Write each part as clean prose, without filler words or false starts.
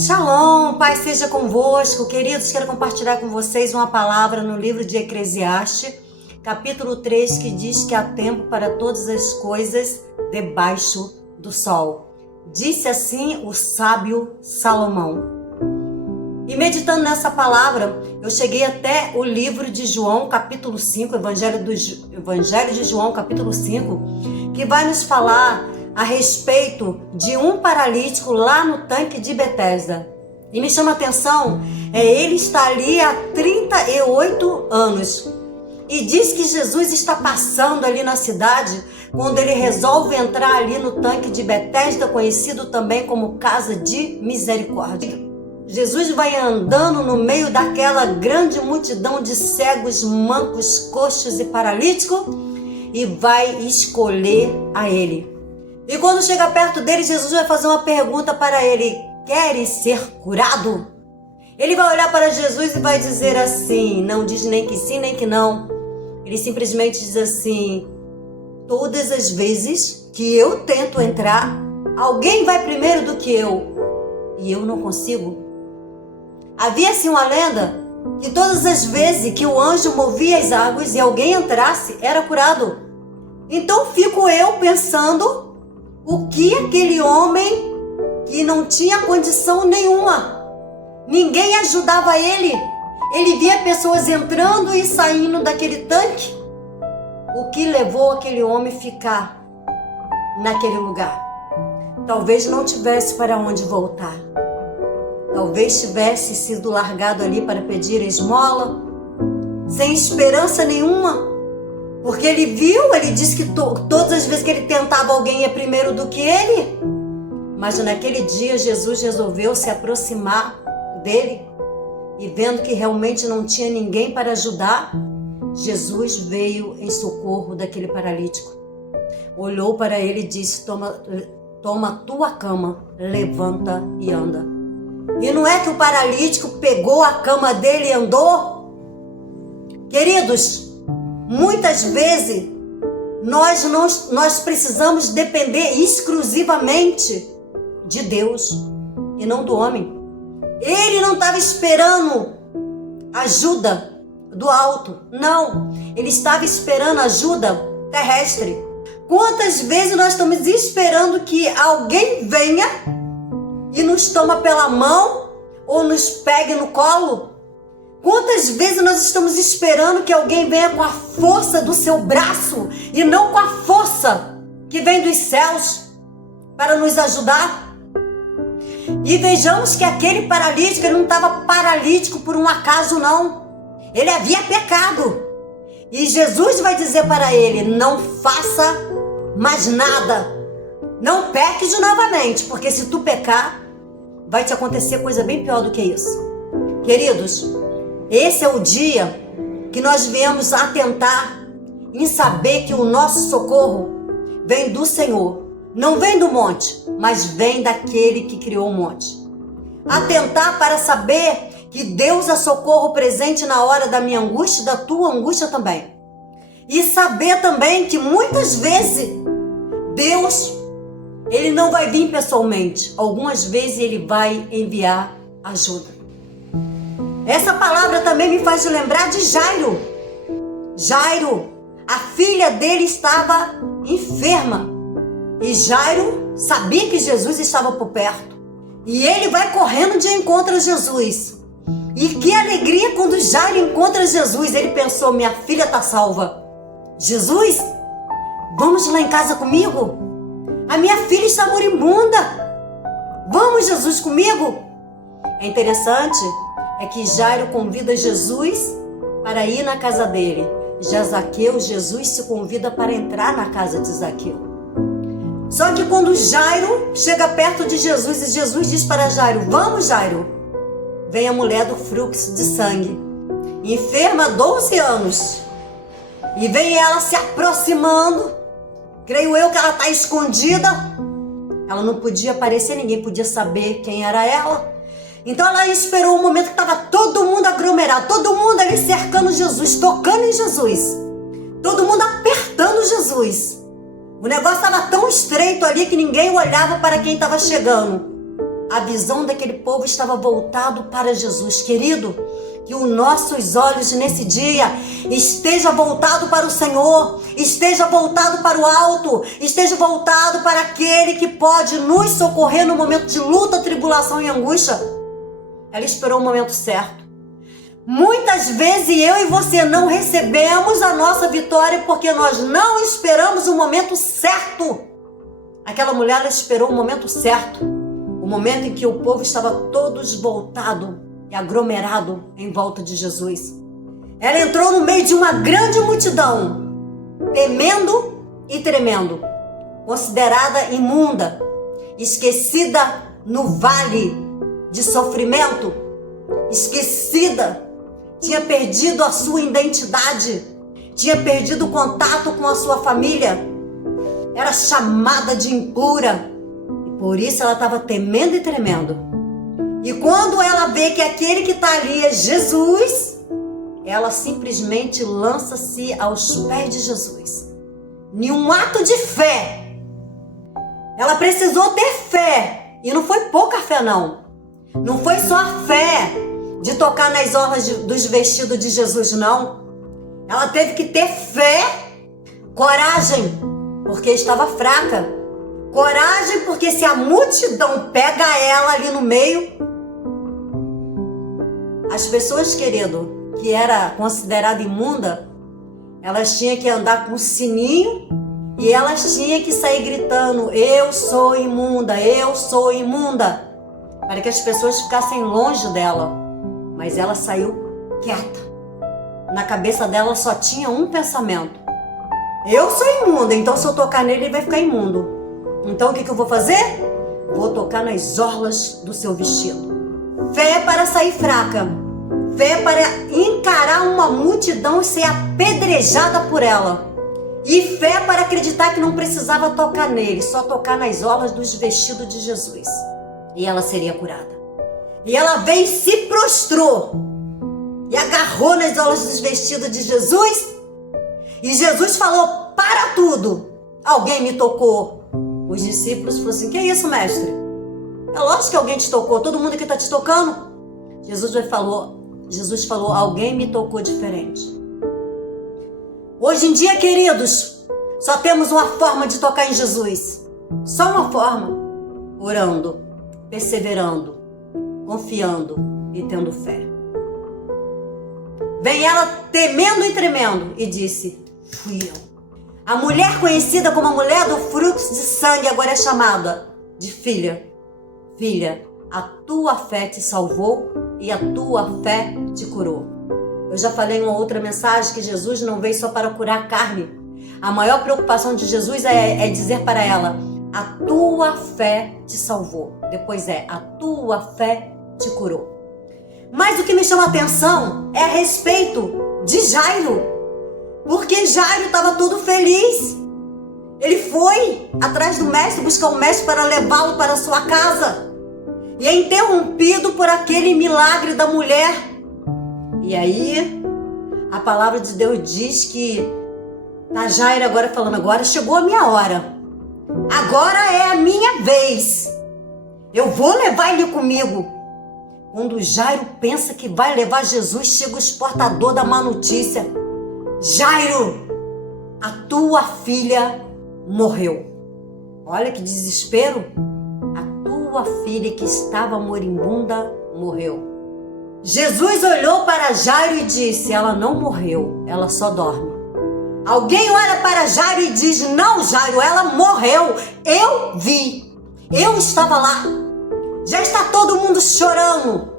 Shalom, Pai seja convosco. Queridos, quero compartilhar com vocês uma palavra no livro de Eclesiastes, capítulo 3, que diz que há tempo para todas as coisas debaixo do sol. Disse assim o sábio Salomão. E meditando nessa palavra, eu cheguei até o livro de João, capítulo 5, Evangelho de João, capítulo 5, que vai nos falar a respeito de um paralítico lá no tanque de Betesda. E me chama a atenção, ele está ali há 38 anos. E diz que Jesus está passando ali na cidade, quando ele resolve entrar ali no tanque de Betesda, conhecido também como Casa de Misericórdia. Jesus vai andando no meio daquela grande multidão de cegos, mancos, coxos e paralíticos e vai escolher a ele. E quando chega perto dele, Jesus vai fazer uma pergunta para ele: queres ser curado? Ele vai olhar para Jesus e vai dizer assim, não diz nem que sim, nem que não. Ele simplesmente diz assim: todas as vezes que eu tento entrar, alguém vai primeiro do que eu, e eu não consigo. Havia assim uma lenda que todas as vezes que o anjo movia as águas e alguém entrasse, era curado. Então fico eu pensando o que aquele homem que não tinha condição nenhuma, ninguém ajudava ele via pessoas entrando e saindo daquele tanque, o que levou aquele homem a ficar naquele lugar? Talvez não tivesse para onde voltar, talvez tivesse sido largado ali para pedir esmola, sem esperança nenhuma. Porque ele disse que todas as vezes que ele tentava, alguém ia primeiro do que ele. Mas naquele dia Jesus resolveu se aproximar dele e vendo que realmente não tinha ninguém para ajudar, Jesus veio em socorro daquele paralítico. Olhou para ele e disse: toma tua cama, levanta e anda. E não é que o paralítico pegou a cama dele e andou? Queridos, muitas vezes nós precisamos depender exclusivamente de Deus e não do homem. Ele não estava esperando ajuda do alto, não. Ele estava esperando ajuda terrestre. Quantas vezes nós estamos esperando que alguém venha e nos toma pela mão ou nos pegue no colo? Quantas vezes nós estamos esperando que alguém venha com a força do seu braço e não com a força que vem dos céus para nos ajudar? E vejamos que aquele paralítico, ele não estava paralítico por um acaso, não. Ele havia pecado. E Jesus vai dizer para ele: não faça mais nada. Não peques novamente, porque se tu pecar, vai te acontecer coisa bem pior do que isso. Queridos, esse é o dia que nós viemos atentar em saber que o nosso socorro vem do Senhor. Não vem do monte, mas vem daquele que criou o monte. Atentar para saber que Deus é socorro presente na hora da minha angústia e da tua angústia também. E saber também que muitas vezes Deus, ele não vai vir pessoalmente. Algumas vezes ele vai enviar ajuda. Essa palavra também me faz lembrar de Jairo. Jairo, a filha dele estava enferma. E Jairo sabia que Jesus estava por perto. E ele vai correndo de encontro a Jesus. E que alegria quando Jairo encontra Jesus. Ele pensou: minha filha está salva. Jesus, vamos lá em casa comigo? A minha filha está moribunda. Vamos, Jesus, comigo? É interessante, é que Jairo convida Jesus para ir na casa dele. Já Zaqueu, Jesus se convida para entrar na casa de Zaqueu. Só que quando Jairo chega perto de Jesus e Jesus diz para Jairo: vamos, Jairo. Vem a mulher do fluxo de sangue, enferma há 12 anos. E vem ela se aproximando. Creio eu que ela está escondida. Ela não podia aparecer, ninguém podia saber quem era ela. Então ela esperou um momento que estava todo mundo aglomerado, todo mundo ali cercando Jesus, tocando em Jesus, todo mundo apertando Jesus. O negócio estava tão estreito ali que ninguém olhava para quem estava chegando. a visão daquele povo estava voltado para Jesus. Querido, que os nossos olhos nesse dia esteja voltado para o Senhor, esteja voltado para o alto, esteja voltado para aquele que pode nos socorrer no momento de luta, tribulação e angústia. Ela esperou o momento certo. Muitas vezes eu e você não recebemos a nossa vitória porque nós não esperamos o momento certo. Aquela mulher, ela esperou o momento certo, o momento em que o povo estava todos voltado e aglomerado em volta de Jesus. Ela entrou no meio de uma grande multidão, temendo e tremendo, considerada imunda, esquecida no vale de sofrimento, esquecida, tinha perdido a sua identidade, tinha perdido o contato com a sua família, era chamada de impura, e por isso ela estava temendo e tremendo. E quando ela vê que aquele que está ali é Jesus, ela simplesmente lança-se aos pés de Jesus. Em um ato de fé. Ela precisou ter fé. E não foi pouca fé, não. Não foi só a fé de tocar nas orlas dos vestidos de Jesus, não. Ela teve que ter fé, coragem, porque estava fraca. Coragem, porque se a multidão pega ela ali no meio, as pessoas, querido, que era considerada imunda, elas tinham que andar com um sininho e elas tinham que sair gritando: eu sou imunda, eu sou imunda, para que as pessoas ficassem longe dela. Mas ela saiu quieta. Na cabeça dela só tinha um pensamento: eu sou imunda, então se eu tocar nele, ele vai ficar imundo. Então o que eu vou fazer? Vou tocar nas orlas do seu vestido. Fé para sair fraca. Fé para encarar uma multidão e ser apedrejada por ela. E fé para acreditar que não precisava tocar nele, só tocar nas orlas dos vestidos de Jesus. E ela seria curada. E ela veio e se prostrou. E agarrou nas orlas dos vestidos de Jesus. E Jesus falou: para tudo. Alguém me tocou. Os discípulos falaram assim: que é isso, mestre? É lógico que alguém te tocou. Todo mundo aqui está te tocando. Jesus falou: alguém me tocou diferente. Hoje em dia, queridos, só temos uma forma de tocar em Jesus. Só uma forma: orando, perseverando, confiando e tendo fé. Vem ela temendo e tremendo e disse: fui eu. A mulher conhecida como a mulher do fluxo de sangue agora é chamada de filha. Filha, a tua fé te salvou e a tua fé te curou. Eu já falei em uma outra mensagem que Jesus não veio só para curar a carne. A maior preocupação de Jesus é dizer para ela: a tua fé te salvou. Depois a tua fé te curou. Mas o que me chama a atenção é a respeito de Jairo. Porque Jairo estava todo feliz. Ele foi atrás do mestre, buscar o mestre para levá-lo para a sua casa. E é interrompido por aquele milagre da mulher. E aí, a palavra de Deus diz que tá Jairo agora falando: agora chegou a minha hora. Agora é a minha vez. Eu vou levar ele comigo. Quando Jairo pensa que vai levar Jesus, chega o exportador da má notícia: Jairo, a tua filha morreu. Olha que desespero. A tua filha que estava moribunda morreu. Jesus olhou para Jairo e disse: ela não morreu, ela só dorme. Alguém olha para Jairo e diz: não, Jairo, ela morreu. Eu vi, eu estava lá. Já está todo mundo chorando.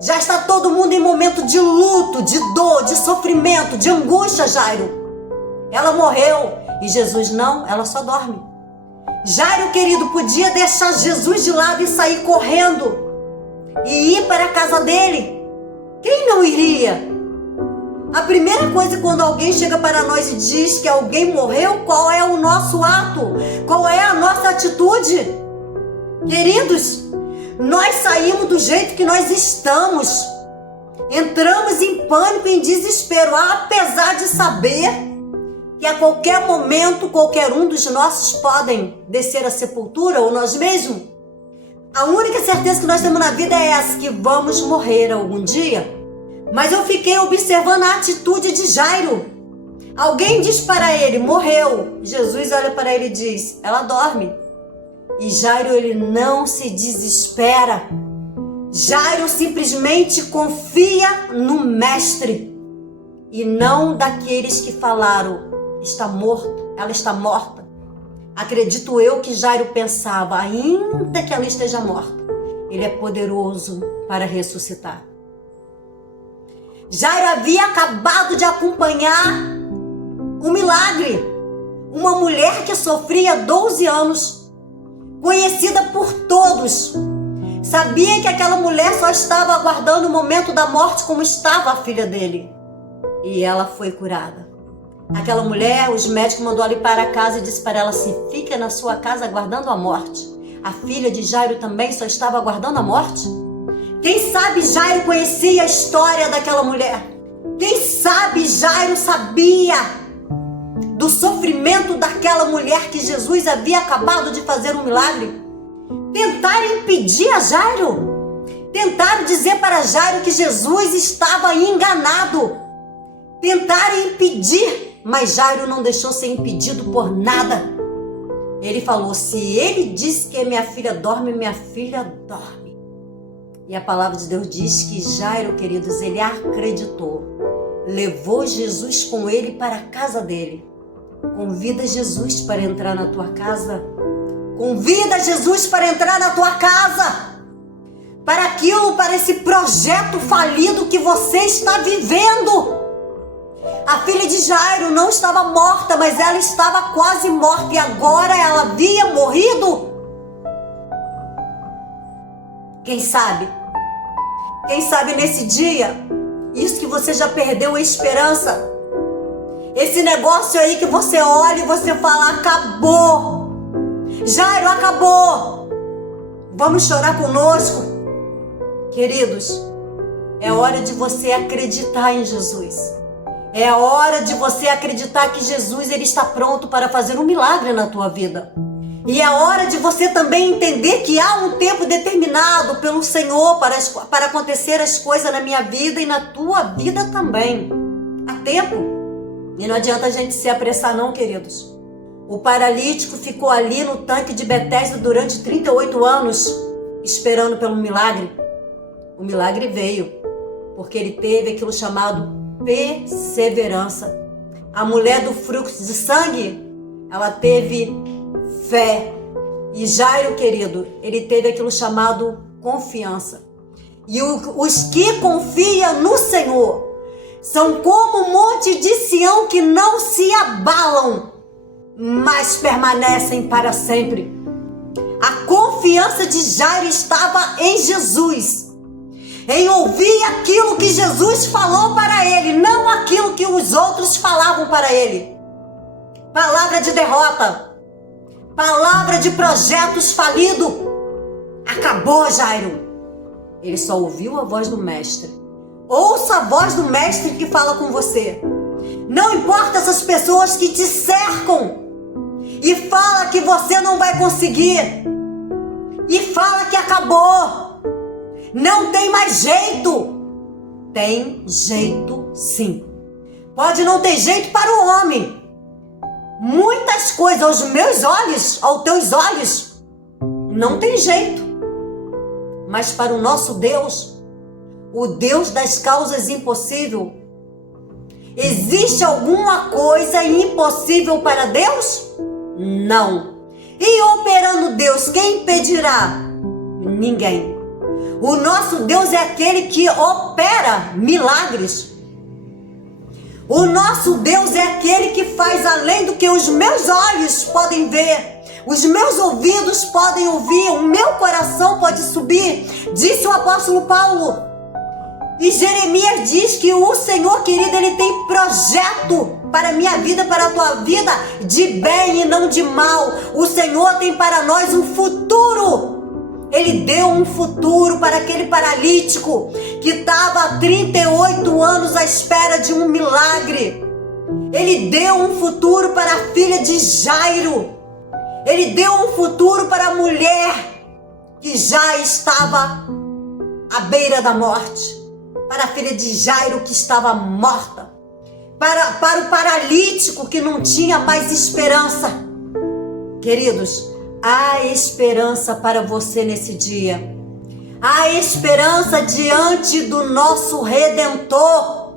Já está todo mundo em momento de luto, de dor, de sofrimento, de angústia, Jairo. Ela morreu. E Jesus: não, ela só dorme. Jairo, querido, podia deixar Jesus de lado e sair correndo e ir para a casa dele. Quem não iria? A primeira coisa, quando alguém chega para nós e diz que alguém morreu, qual é o nosso ato? Qual é a nossa atitude? Queridos, nós saímos do jeito que nós estamos. Entramos em pânico, em desespero, apesar de saber que a qualquer momento, qualquer um dos nossos podem descer à sepultura, ou nós mesmos. A única certeza que nós temos na vida é essa, que vamos morrer algum dia. Mas eu fiquei observando a atitude de Jairo. Alguém diz para ele, morreu. Jesus olha para ele e diz, ela dorme. E Jairo, ele não se desespera. Jairo simplesmente confia no mestre. E não daqueles que falaram, está morto, ela está morta. Acredito eu que Jairo pensava, ainda que ela esteja morta, ele é poderoso para ressuscitar. Jairo havia acabado de acompanhar um milagre. Uma mulher que sofria 12 anos, conhecida por todos. Sabia que aquela mulher só estava aguardando o momento da morte, como estava a filha dele. E ela foi curada. Aquela mulher, os médicos mandou ali para casa e disse para ela assim, fica na sua casa aguardando a morte. A filha de Jairo também só estava aguardando a morte. Quem sabe Jairo conhecia a história daquela mulher. Quem sabe Jairo sabia do sofrimento daquela mulher que Jesus havia acabado de fazer um milagre. Tentaram impedir a Jairo. Tentaram dizer para Jairo que Jesus estava enganado. Tentaram impedir, mas Jairo não deixou ser impedido por nada. Ele falou, se ele disse que minha filha dorme, minha filha dorme. E a palavra de Deus diz que Jairo, queridos, ele acreditou. Levou Jesus com ele para a casa dele. Convida Jesus para entrar na tua casa. Convida Jesus para entrar na tua casa. Para esse projeto falido que você está vivendo. A filha de Jairo não estava morta, mas ela estava quase morta e agora ela havia morrido. Quem sabe? Quem sabe nesse dia, isso que você já perdeu a esperança. Esse negócio aí que você olha e você fala, acabou. Jairo, acabou. Vamos chorar conosco. Queridos, é hora de você acreditar em Jesus. É hora de você acreditar que Jesus ele está pronto para fazer um milagre na tua vida. E é hora de você também entender que há um tempo determinado pelo Senhor para acontecer as coisas na minha vida e na tua vida também. Há tempo. E não adianta a gente se apressar não, queridos. O paralítico ficou ali no tanque de Betesda durante 38 anos, esperando pelo milagre. O milagre veio, porque ele teve aquilo chamado perseverança. A mulher do fluxo de sangue, ela teve fé. E Jairo, querido, ele teve aquilo chamado confiança. E os que confiam no Senhor são como um monte de Sião que não se abalam, mas permanecem para sempre. A confiança de Jairo estava em Jesus, em ouvir aquilo que Jesus falou para ele, não aquilo que os outros falavam para ele. Palavra de derrota, palavra de projetos falidos. Acabou, Jairo. Ele só ouviu a voz do mestre. Ouça a voz do mestre que fala com você. Não importa essas pessoas que te cercam e fala que você não vai conseguir, e fala que acabou. Não tem mais jeito. Tem jeito sim. Pode não ter jeito para o homem. Muitas coisas aos meus olhos, aos teus olhos, não tem jeito. Mas para o nosso Deus, o Deus das causas impossíveis, existe alguma coisa impossível para Deus? Não. E operando Deus, quem impedirá? Ninguém. O nosso Deus é aquele que opera milagres. O nosso Deus é aquele que faz além do que os meus olhos podem ver, os meus ouvidos podem ouvir, o meu coração pode subir, disse o apóstolo Paulo. E Jeremias diz que o Senhor, querido, ele tem projeto para a minha vida, para a tua vida, de bem e não de mal. O Senhor tem para nós um futuro. Ele deu um futuro para aquele paralítico que estava há 38 anos à espera de um milagre. Ele deu um futuro para a filha de Jairo. Ele deu um futuro para a mulher que já estava à beira da morte, para a filha de Jairo que estava morta, para o paralítico que não tinha mais esperança. Queridos, há esperança para você nesse dia. Há esperança diante do nosso Redentor.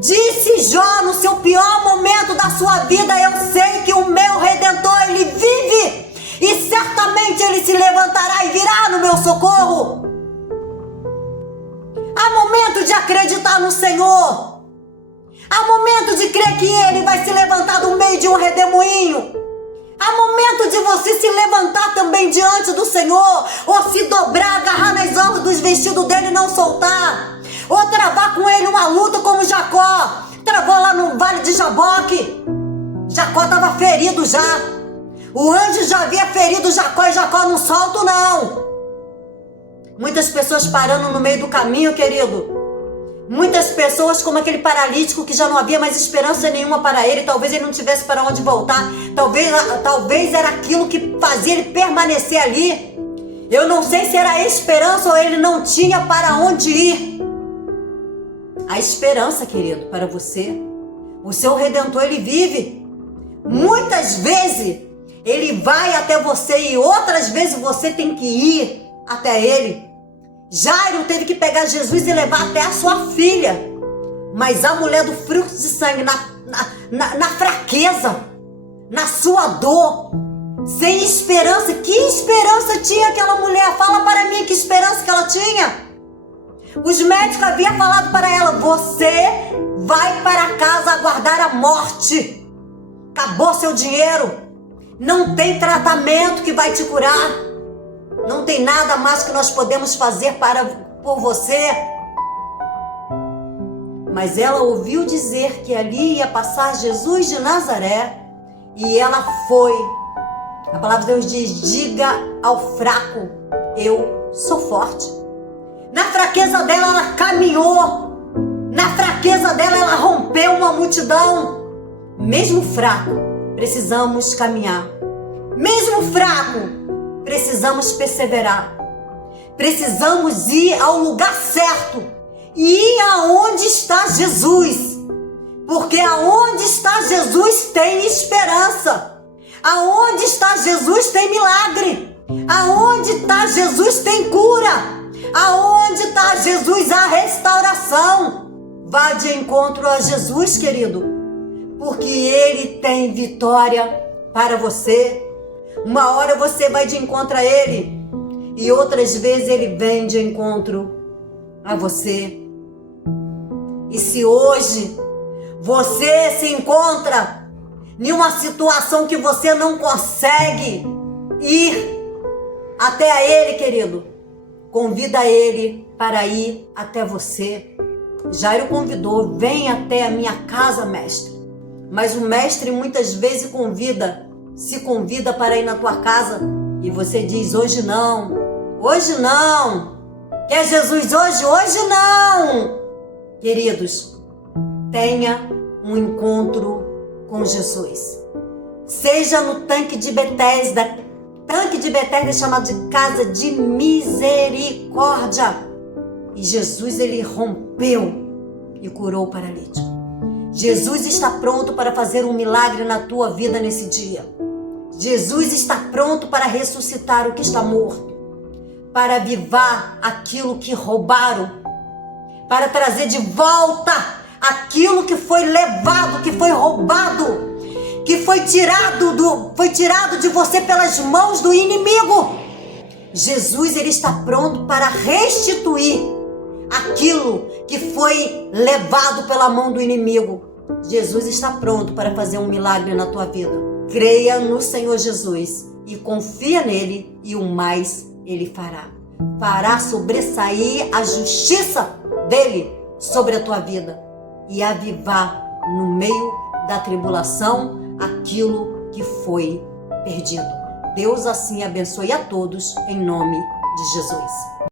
Disse Jó no seu pior momento da sua vida: eu sei que o meu Redentor, ele vive, e certamente ele se levantará e virá no meu socorro. Há momento de acreditar no Senhor. Há momento de crer que ele vai se levantar do meio de um redemoinho. Há momento de você se levantar também diante do Senhor, ou se dobrar, agarrar nas orlas dos vestidos dele e não soltar, ou travar com ele uma luta como Jacó travou lá no vale de Jaboque. Jacó estava ferido já. O anjo já havia ferido Jacó e Jacó não solta não. Muitas pessoas parando no meio do caminho, querido. Muitas pessoas como aquele paralítico que já não havia mais esperança nenhuma para ele. Talvez ele não tivesse para onde voltar. Talvez era aquilo que fazia ele permanecer ali. Eu não sei se era a esperança ou ele não tinha para onde ir. A esperança, querido, para você. O seu Redentor, ele vive. Muitas vezes ele vai até você e outras vezes você tem que ir até ele. Jairo teve que pegar Jesus e levar até a sua filha. Mas a mulher do fluxo de sangue, na fraqueza, na sua dor, sem esperança. Que esperança tinha aquela mulher? Fala para mim que esperança que ela tinha. Os médicos haviam falado para ela: você vai para casa aguardar a morte. Acabou seu dinheiro. Não tem tratamento que vai te curar. Não tem nada mais que nós podemos fazer por você. Mas ela ouviu dizer que ali ia passar Jesus de Nazaré. E ela foi. A palavra de Deus diz: diga ao fraco, eu sou forte. Na fraqueza dela, ela caminhou. Na fraqueza dela, ela rompeu uma multidão. Mesmo fraco, precisamos caminhar. Mesmo fraco, precisamos perseverar. Precisamos ir ao lugar certo. E ir aonde está Jesus. Porque aonde está Jesus tem esperança. Aonde está Jesus tem milagre. Aonde está Jesus tem cura. Aonde está Jesus há restauração. Vá de encontro a Jesus, querido. Porque Ele tem vitória para você. Uma hora você vai de encontro a Ele e outras vezes Ele vem de encontro a você. E se hoje você se encontra em uma situação que você não consegue ir até a Ele, querido, convida Ele para ir até você. Jairo convidou: vem até a minha casa, mestre. Mas o mestre muitas vezes se convida para ir na tua casa e você diz: hoje não, hoje não. Quer Jesus hoje? Hoje não. Queridos, tenha um encontro com Jesus. Seja no tanque de Betesda. Tanque de Betesda é chamado de casa de misericórdia. E Jesus, ele rompeu e curou o paralítico. Jesus está pronto para fazer um milagre na tua vida nesse dia. Jesus está pronto para ressuscitar o que está morto, para avivar aquilo que roubaram, para trazer de volta aquilo que foi levado, que foi roubado, que foi tirado de você pelas mãos do inimigo. Jesus, ele está pronto para restituir aquilo que foi levado pela mão do inimigo. Jesus está pronto para fazer um milagre na tua vida. Creia no Senhor Jesus e confia nele, e o mais ele fará. Fará sobressair a justiça dele sobre a tua vida e avivar no meio da tribulação aquilo que foi perdido. Deus assim abençoe a todos em nome de Jesus.